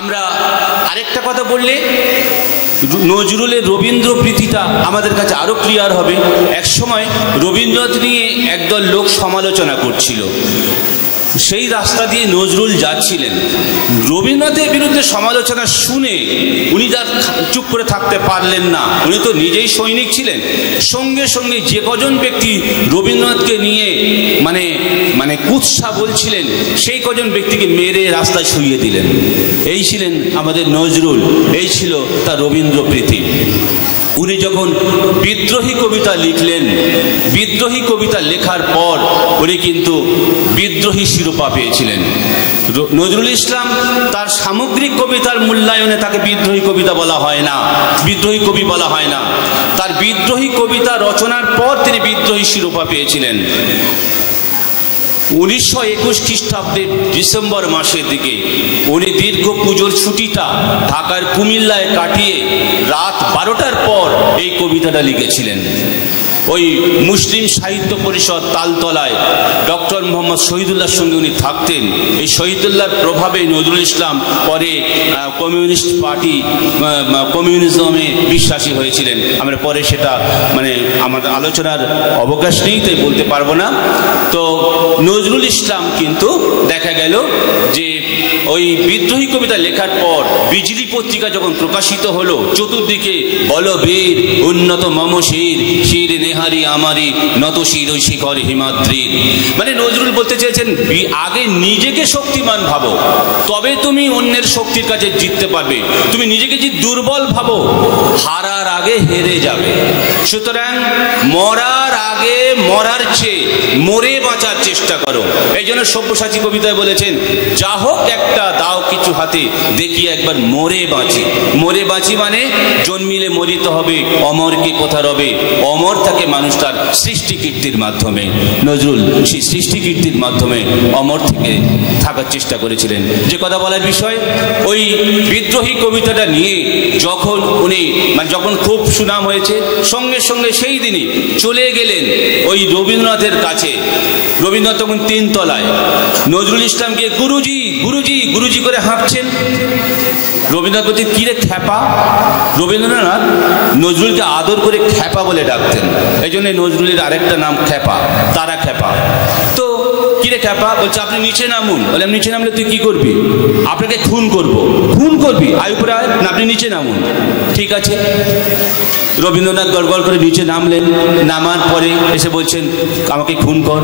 আমরা আরেকটা কথা বললে নজরুলের রবীন্দ্র প্রীতিটা আমাদের কাছে আরো ক্লিয়ার হবে। এক সময় রবীন্দ্রনাথ নিয়ে একদল লোক সমালোচনা করছিল, সেই রাস্তা দিয়ে নজরুল যাচ্ছিলেন। রবীন্দ্রনাথের বিরুদ্ধে সমালোচনা শুনে উনি তার চুপ করে থাকতে পারলেন না, উনি তো নিজেই সৈনিক ছিলেন। সঙ্গে সঙ্গে যে কজন ব্যক্তি রবীন্দ্রনাথকে নিয়ে মানে কুৎসা বলছিলেন, সেই কজন ব্যক্তিকে মেরে রাস্তায় শুইয়ে দিলেন। এই ছিলেন আমাদের নজরুল, এই ছিল তার রবীন্দ্র প্রীতি। উনি যখন বিদ্রোহী কবিতা লিখলেন, বিদ্রোহী কবিতা লেখার পর উনি কিন্তু বিদ্রোহী শিরোপা পেয়েছিলেন। নজরুল ইসলাম তার সামগ্রিক কবিতার মূল্যায়নে তাকে বিদ্রোহী কবিতা বলা হয় না, বিদ্রোহী কবি বলা হয় না। তার বিদ্রোহী কবিতা রচনার পর তিনি বিদ্রোহী শিরোপা পেয়েছিলেন। 1921 খ্রিস্টাব্দের ডিসেম্বর মাসের দিকে উনি দীর্ঘ পুজোর ছুটিটা ঢাকার কুমিল্লায় কাটিয়ে রাত 12টার পর এই কবিতাটা লিখেছিলেন। ওই মুসলিম সাহিত্য পরিষদ তালতলায় ডক্টর মোহাম্মদ শহীদুল্লাহর সঙ্গে উনি থাকতেন। এই শহীদুল্লাহর প্রভাবে নজরুল ইসলাম পরে কমিউনিস্ট পার্টি, কমিউনিজমে বিশ্বাসী হয়েছিলেন। আমরা পরে সেটা আমাদের আলোচনার অবকাশ নেই, তাই বলতে পারবো না। তো নজরুল ইসলাম কিন্তু দেখা গেল যে ওই বিদ্রোহী কবিতা লেখার পর বিজলি পত্রিকা যখন প্রকাশিত হলো, চতুর্দিকে বলবীর উন্নত মম শির, শির নেহারি আমারি নত শির ওই শিখর হিমাদ্রির। নজরুল বলতে চেয়েছেন, আগে নিজেকে শক্তিমান ভাবো, তবে তুমি অন্যের শক্তির কাছে জিততে পারবে। তুমি নিজেকে যদি দুর্বল ভাবো, হারার আগে হেরে যাবে। সুতরাং মরার আগে মরার চেয়ে মরে বাঁচার চেষ্টা করো। এই জন্য সব্যসাচী কবিতায় বলেছেন, যা হোক একটা দাও কিছু হাতে, দেখি একবার মরে বাঁচি। মরে বাঁচি জন্মিলে মরিতে হবে, অমরকে কোথা রবে। অমর থাকে মানুষ তার সৃষ্টি কীর্তির মাধ্যমে। নজরুল সেই সৃষ্টি কীর্তির মাধ্যমে অমর থেকে থাকার চেষ্টা করেছিলেন। যে কথা বলার বিষয়, ওই বিদ্রোহী কবিতাটা নিয়ে যখন উনি যখন খুব সুনাম হয়েছে, সঙ্গে সঙ্গে সেই দিনই চলে গেলেন ওই রবীন্দ্রনাথের কাছে। রবীন্দ্রনাথ তখন 3 তলায়, নজরুল ইসলামকে গুরুজি গুরুজি গুরুজি করে হাঁকছেন। রবীন্দ্রনাথ বলছেন, কিরে খ্যাপা। রবীন্দ্রনাথ নজরুলকে আদর করে খ্যাপা বলে ডাকতেন। এই জন্য নজরুলের আরেকটা নাম খ্যাপা, তারা খ্যাপা। তো কিরে খ্যাপা, বলছে আপনি নিচে নামুন। বলে আমি নিচে নামলে তুই কি করবি? আপনাকে খুন করব। খুন করবি? আয় উপরে আয় না, আপনি নিচে নামুন। ঠিক আছে। রবীন্দ্রনাথ গড়গড় করে নিচে নামলেন। নামার পরে এসে বলছেন, আমাকে খুন কর।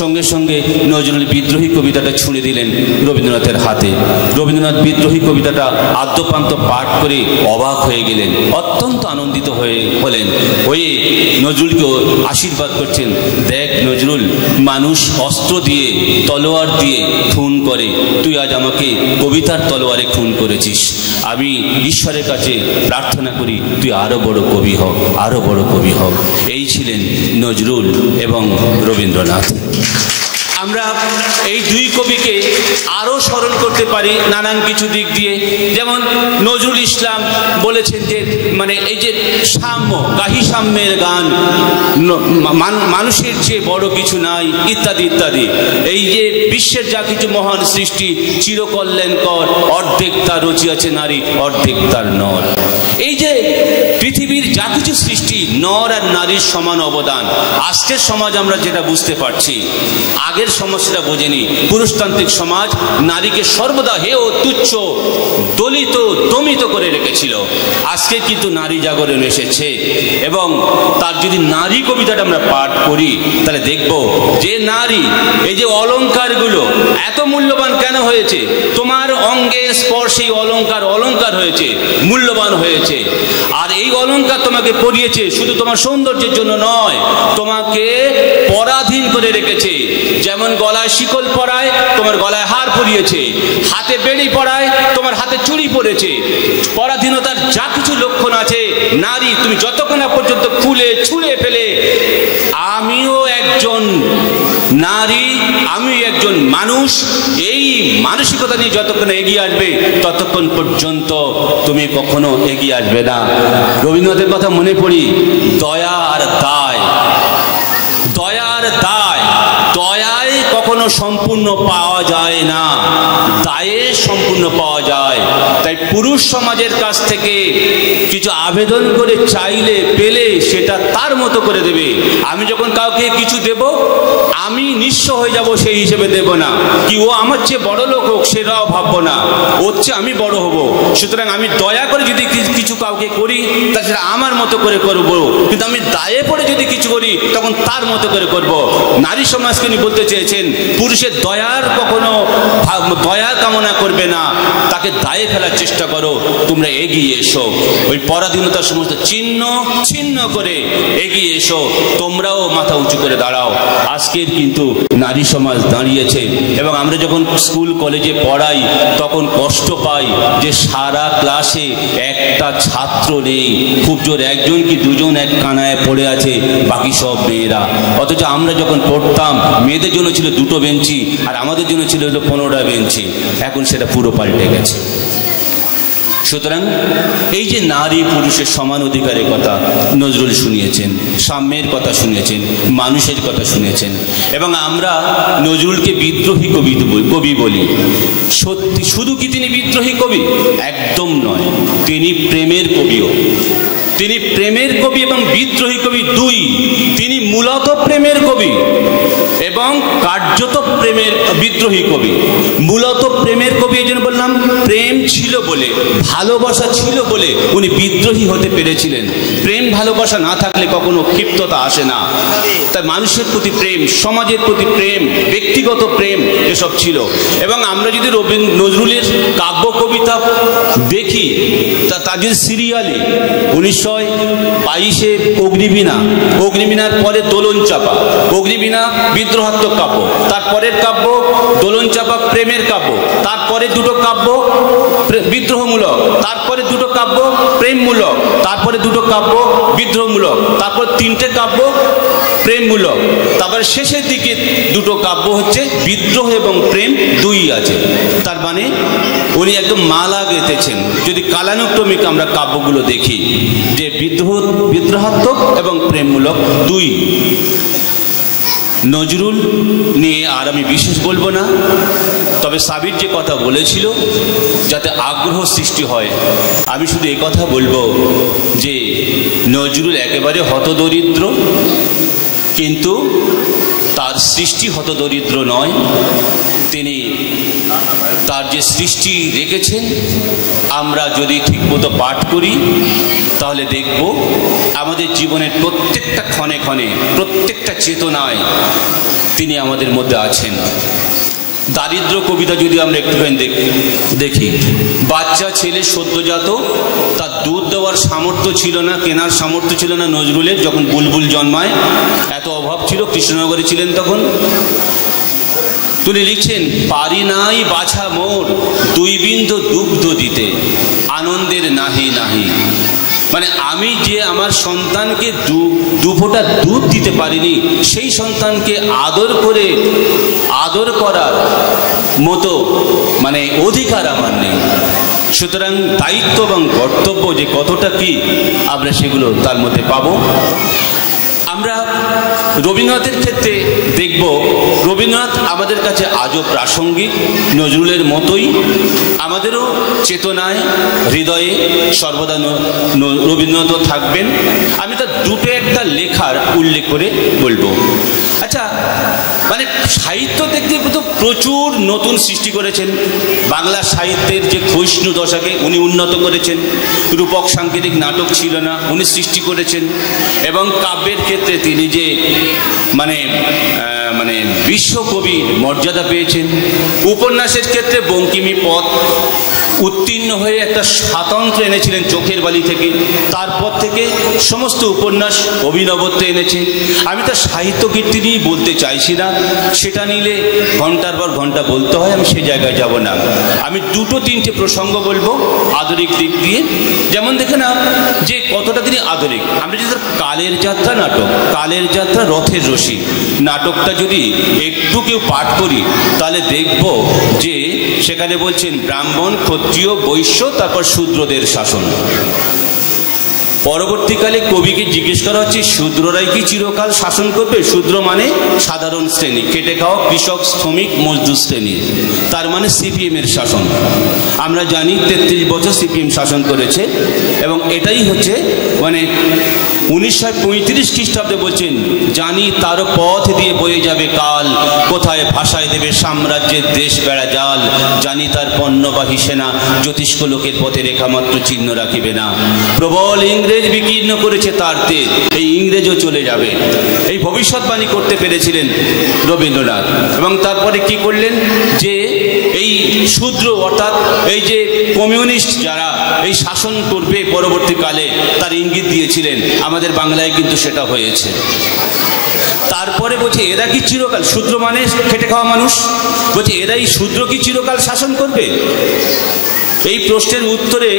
সঙ্গে সঙ্গে নজরুল বিদ্রোহী কবিতাটা ছুঁড়ে দিলেন রবীন্দ্রনাথের হাতে। রবীন্দ্রনাথ বিদ্রোহী কবিতাটা আদ্যপান্ত পাঠ করে অবাক হয়ে গেলেন, অত্যন্ত আনন্দিত হলেন। হয়ে নজরুলকে আশীর্বাদ করছেন, দেখ নজরুল, মানুষ অস্ত্র দিয়ে তলোয়ার দিয়ে খুন করে, তুই আজ আমাকে কবিতার তলোয়ারে খুন করেছিস। আমি ঈশ্বরের কাছে প্রার্থনা করি তুই আরো বড় কবি হোক, আরো বড় কবি হোক। এই ছিলেন নজরুল এবং রবীন্দ্রনাথ। আমরা এই দুই কবিকে আরো স্মরণ করতে পারি নানান কিছু দিক দিয়ে। যেমন নজরুল ইসলাম বলেছেন যে এই যে সাম্য, গাহি সাম্যের গান, মানুষের চেয়ে বড় কিছু নাই, ইত্যাদি ইত্যাদি। এই যে বিশ্বের যা কিছু মহান সৃষ্টি, চিরকল্যাণকর, অর্ধেক তার রচিয়াছে নারী, অর্ধেক তার নর। এই যে পৃথিবীর যা কিছু সৃষ্টি, নর আর নারীর সমান অবদান। আজকের সমাজ আমরা যেটা বুঝতে পারছি, আগের সমস্যাটা বোঝেনি। পুরুষতান্ত্রিক সমাজ নারীকে সর্বদা হেয়, তুচ্ছ, দলিত, দমিত করে রেখেছিল। আজকে কিন্তু নারী জাগরণ এসেছে, এবং তার যদি নারী কবিতাটা আমরা পাঠ করি, তাহলে দেখব যে নারী, এই যে অলঙ্কারগুলো এত মূল্যবান কেন হয়েছে? তোমার অঙ্গে স্পর্শে অলঙ্কার অলঙ্কার হয়েছে, মূল্যবান হয়েছে। আর এই অলঙ্কার তোমাকে পরিয়েছে শুধু তোমার সৌন্দর্যের জন্য নয়, তোমাকে পরাধীন করে রেখেছে। যেমন গলায় শিকল পরায়, তোমার গলায় হার পরিয়েছে, হাতে বেড়ি পরায়, তোমার হাতে চুড়ি পরেছে। পরাধীনতার যা কিছু লক্ষণ আছে, নারী তুমি যতক্ষণ না পর্যন্ত খুলে ছুঁড়ে ফেলে আমিও একজন নারী, আমি একজন মানুষ, এই মানসিকতা নিয়ে যতক্ষণ এগিয়ে আসবে, ততক্ষণ পর্যন্ত তুমি কখনো এগিয়ে আসবে না। রবীন্দ্রনাথের কথা মনে পড়ি, দয়া আর দায়, দয়া আর দায়। দয়ায় কখনো কখনো সম্পূর্ণ পাওয়া যায় না, দায়ে সম্পূর্ণ পাওয়া যায়। তাই পুরুষ সমাজের কাছ থেকে কিছু আবেদন করে চাইলে পেলে সেটা তার মতো করে দেবে। আমি যখন কাউকে কিছু দেব, আমি নিঃস্ব হয়ে যাব সেই হিসেবে দেব না, কি ও আমার চেয়ে বড় লোক হোক সেটাও ভাববো না, ওর চেয়ে আমি বড় হব। সুতরাং আমি দয়া করে যদি কিছু কাউকে করি তা সেটা আমার মতো করে করব, কিন্তু আমি দায়ে পড়ে যদি কিছু করি তখন তার মতো করে করব। নারী সমাজকে উনি বলতে চেয়েছেন পুরুষের দয়ার কখনো দয়া কামনা করবে না, তাকে দায়ে ফেলার চেষ্টা করো, তোমরা এগিয়ে এসো, ওই পরাধীনতার সমস্ত ছিন্ন করে এগিয়ে এসো, তোমরাও মাথা উঁচু করে দাঁড়াও। আজকের কিন্তু নারী সমাজ দাঁড়িয়েছে। এবং আমরা যখন স্কুল কলেজে পড়াই তখন কষ্ট পাই যে সারা ক্লাসে একটা ছাত্র নেই, খুব জোর একজন কি দুজন এক কানায় পড়ে আছে, বাকি সব মেয়েরা। অথচ আমরা যখন পড়তাম মেয়েদের জন্য ছিল 2টো বেঞ্চি আর আমাদের জন্য ছিল 15টা বেঞ্চি। এখন সেটা পুরো পাল্টে গেছে। সুতরাং এই যে নারী পুরুষের সমান অধিকারের কথা নজরুল শুনিয়েছেন, সাম্যের কথা শুনিয়েছেন, মানুষের কথা শুনিয়েছেন। এবং আমরা নজরুলকে বিদ্রোহী কবি বলি। সত্যি শুধু কি তিনি বিদ্রোহী কবি? একদম নয়, তিনি প্রেমের কবিও। তিনি প্রেমের কবি এবং বিদ্রোহী কবি দুই। তিনি মূলত প্রেমের কবি এবং কার্যত প্রেমের বিদ্রোহী কবি। মূলত প্রেমের কবি এই জন্য বললাম, প্রেম ছিল বলে, ভালোবাসা ছিল বলে উনি বিদ্রোহী হতে পেরেছিলেন। প্রেম ভালোবাসা না থাকলে কখনো ক্ষিপ্ততা আসে না। তাই মানুষের প্রতি প্রেম, সমাজের প্রতি প্রেম, ব্যক্তিগত প্রেম এসব ছিল। এবং আমরা যদি নজরুলের কাব্য কবিতা দেখি তা যদি সিরিয়ালে 1922-এ অগ্নিবীণার পরে দোলন চাপা, অগ্নিবীণা বিদ্রোহাত্মক কাব্য, তারপরের কাব্য দোলন চাপা প্রেমের কাব্য, তারপরে 2টো কাব্য বিদ্রোহমূলক, তারপরে 2টো কাব্য প্রেমমূলক, তারপরে 2টো কাব্য বিদ্রোহমূলক, তারপর 3টে কাব্য প্রেমমূলক, তারপরে শেষের দিকে 2টো কাব্য হচ্ছে বিদ্রোহ এবং প্রেম দুই আছে। তার মানে উনি একদম মালা গেঁথেছেন। যদি কালানুক্রমিক আমরা কাব্যগুলো দেখি যে বিদ্রোহাত্মক এবং প্রেমমূলক দুই। নজরুল নিয়ে আর আমি বিশেষ বলবো না, তবে সাবির যে কথা বলেছিল যাতে আগ্রহ সৃষ্টি হয়, আমি শুধু এই কথা বলবো যে নজরুল একেবারে হতদরিদ্র, কিন্তু তার সৃষ্টি হতদরিদ্র নয়। তিনি তার যে সৃষ্টি রেখেছেন আমরা যদি ঠিকমতো পাঠ করি তাহলে দেখব আমাদের জীবনের প্রত্যেকটা ক্ষণে ক্ষণে, প্রত্যেকটা চেতনায় তিনি আমাদের মধ্যে আছেন। দারিদ্র কবিতা যদি আমরা একটুখানি দেখি, বাচ্চা ছেলে সদ্যজাত, তার দুধ দেওয়ার সামর্থ্য ছিল না, কেনার সামর্থ্য ছিল না নজরুলের যখন বুলবুল জন্মায়, এত অভাব ছিল, কৃষ্ণনগরে ছিলেন তখন। তিনি লিখছেন, পারি নাই বাছা মোর 2 বিন্দু দুগ্ধ দিতে, আনন্দের নাহি নাহি। মানে আমি যে আমার সন্তানকে 2 ফোঁটা দুধ দিতে পারিনি, সেই সন্তানকে আদর করার মতো মানে অধিকার আমার নেই। সুতরাং দায়িত্ব এবং কর্তব্য যে কতটা কি আমরা সেগুলো তার মধ্যে পাবো। আমরা রবীন্দ্রনাথের ক্ষেত্রে দেখব, রবীন্দ্রনাথ আমাদের কাছে আজও প্রাসঙ্গিক, নজরুলের মতোই আমাদেরও চেতনায়, হৃদয়ে সর্বদা রবীন্দ্রনাথও থাকবেন। আমি তার 2টো একটা লেখার উল্লেখ করে বলবো। আচ্ছা, মানে সাহিত্য দেখতে তো প্রচুর নতুন সৃষ্টি করেছেন। বাংলা সাহিত্যের যে ক্ষয়িষ্ণু দশাকে উনি উন্নত করেছেন। রূপক সাংকেতিক নাটক ছিল না, উনি সৃষ্টি করেছেন। এবং কাব্যের ক্ষেত্রে তিনি যে মানে বিশ্বকবির মর্যাদা পেয়েছেন। উপন্যাসের ক্ষেত্রে বঙ্কিমী পথ উত্তীর্ণ হয়ে একটা স্বাতন্ত্র্য এনেছিলেন চোখের বালি থেকে, তারপর থেকে সমস্ত উপন্যাস অভিনবত্ব এনেছে। আমি তার সাহিত্য কীর্তি নিয়েই বলতে চাইছি না, সেটা নিলে ঘন্টার পর ঘন্টা বলতে হয়, আমি সেই জায়গায় যাব না। আমি 2-3টে প্রসঙ্গ বলবো আধুনিক দিক দিয়ে। যেমন দেখে না যে কতটা তিনি আধুনিক। আমরা যদি কালের যাত্রা নাটক, কালের যাত্রা রথের রশি নাটকটা যদি একটু কেউ পাঠ করি তাহলে দেখব যে সেখানে বলছেন ব্রাহ্মণ, ক্ষত্রিয়, বৈশ্য, তারপর শূদ্রদের শাসন। পরবর্তীকালে কবিকে জিজ্ঞেস করা হচ্ছে শূদ্ররাই কি চিরকাল শাসন করবে? শূদ্র মানে সাধারণ শ্রেণী, খেটে খাওয়া কৃষক, শ্রমিক, মজদুর শ্রেণী, তার মানে সিপিএম এর শাসন। আমরা জানি 33 বছর সিপিএম শাসন করেছে এবং এটাই হচ্ছে মানে 1935 খ্রিস্টাব্দে বলছেন, জানি তার পথ দিয়ে বয়ে যাবে কাল, কোথায় ভাষায় দেবে সাম্রাজ্যের দেশ বেড়া জাল, জানি তার পণ্যবাহী সেনা জ্যোতিষ্ক লোকের পথে রেখামাত্র চিহ্ন রাখিবে না। প্রবল ইংরেজ বিকীর্ণ করেছে তার তেজ, এই ইংরেজও চলে যাবে, এই ভবিষ্যৎবাণী করতে পেরেছিলেন রবীন্দ্রনাথ। এবং তারপরে কি করলেন, যে এই শূদ্র অর্থাৎ এই যে কমিউনিস্ট যারা এই শাসন করবে পরবর্তীকালে তার ইঙ্গিত দিয়েছিলেন, আমাদের বাংলায় কিন্তু সেটা হয়েছে। তারপরে বলছে এরা কি চিরকাল, শূদ্র মানে খেটে খাওয়া মানুষ, বলছে এরা এই শূদ্র কি চিরকাল শাসন করবে? এই প্রশ্নের উত্তরে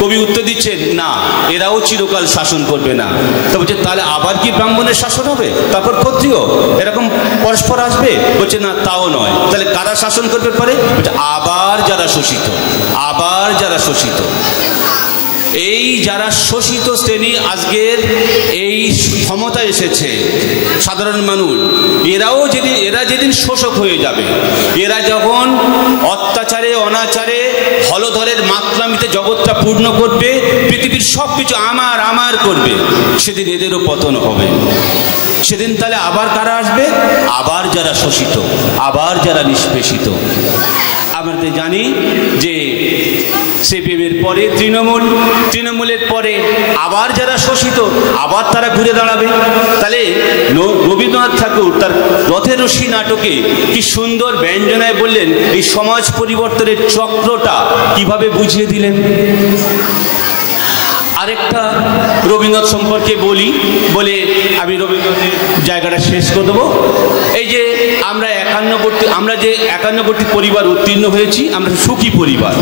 কবি উত্তর দিচ্ছেন, না, এরাও চিরকাল শাসন করবে না। তো বলছে তাহলে আবার কি ব্রাহ্মণের শাসন হবে, তারপর ক্ষত্রিয়, এরকম পরস্পর আসবে? বলছে না, তাও নয়। তাহলে কারা শাসন করবে পরে? বলছে আবার যারা শোষিত, আবার যারা শোষিত। এই যারা শোষিত শ্রেণী আজকের এই ক্ষমতা এসেছে, সাধারণ মানুষ, এরা যেদিন শোষক হয়ে যাবে, এরা যখন অত্যাচারে অনাচারে হলধরের মাতলামিতে জগৎটা পূর্ণ করবে, পৃথিবীর সবকিছু আমার আমার করবে, সেদিন এদেরও পতন হবে। সেদিন তাহলে আবার কারা আসবে? আবার যারা শোষিত, আবার যারা নিষ্পেষিত। আমরা জানি যে সিপিএমের পরে তৃণমূল, তৃণমূলের পরে আবার যারা শোষিত, আবার তারা ঘুরে দাঁড়াবে। তাহলে রবীন্দ্রনাথ ঠাকুর তার রথের রশি নাটকে কি সুন্দর ব্যঞ্জনায় বললেন, এই সমাজ পরিবর্তনের চক্রটা কিভাবে বুঝিয়ে দিলেন। আরেকটা রবীন্দ্রনাথ সম্পর্কে বলি, বলে আমি রবীন্দ্রনাথের জায়গাটা শেষ করে দেবো। এই যে আমরা যে 51টি পরিবার উত্তীর্ণ হয়েছি, আমরা সুখী পরিবার,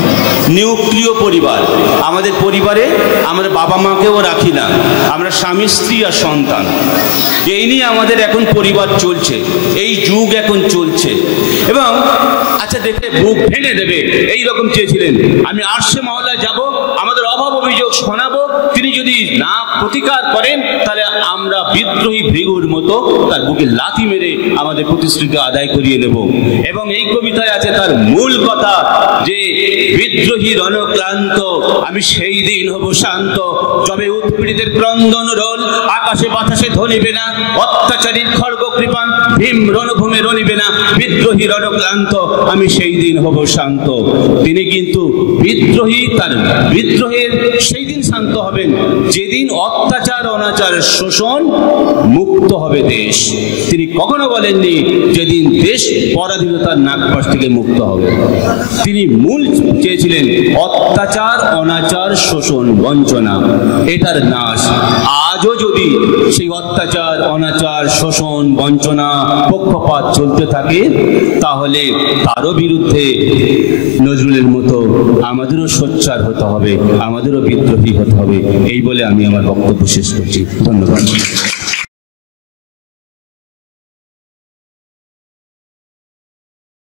নিউক্লিয় পরিবার। আমাদের পরিবারে আমরা বাবা মাকেও রাখি না, আমরা স্বামী স্ত্রী আর সন্তান, এই নিয়ে আমাদের এখন পরিবার চলছে, এই যুগ এখন চলছে। এবং আচ্ছা দেখে বুক ভেঙে দেবে এইরকম চেয়েছিলেন, আমি আরশে মহল্লায় যাব, আমাদের অভাব অভিযোগ শোনাবো, তিনি যদি না প্রতিকার করেন তাহলে আমরা বিদ্রোহী ভৃগুর মতো তার বুকে লাথি মেরে আমাদের প্রতিশ্রুতি আদায় করিয়ে নেব। এবং এই কবিতায় আছে তার মূল কথা, যে বিদ্রোহী রণক্লান্ত আমি সেই দিন হব শান্ত, যবে উৎপীড়িতের ক্রন্দন রোল আকাশে বাতাসে ধ্বনিবে না, অত্যাচারীর খড়গ কৃপান ভীম রণভূমে রণিবে না, বিদ্রোহী রণক্লান্ত আমি সেই দিন হব শান্ত। তিনি কিন্তু বিদ্রোহী, তার বিদ্রোহের সেই দিন শান্ত হবেন যেদিন অত্যাচার অনাচার শোষণ মুক্ত হবে দেশ। তিনি কখনো বলেননি যেদিন দেশ পরাধীনতার নাগপাশ থেকে মুক্ত হবে। তিনি মূল চেয়েছিলেন অত্যাচার অনাচার শোষণ বঞ্চনা, এটার নাশ। আজও যদি সেই অত্যাচার অনাচার শোষণ বঞ্চনা পক্ষপাত চলতে থাকে, তাহলে তারও বিরুদ্ধে নজরুলের মতো আমাদেরও সোচ্চার হতে হবে, আমাদেরও বিদ্রোহী হতে হবে। এই বলে আমি আমার বক্তব্য শেষ করছি। ধন্যবাদ।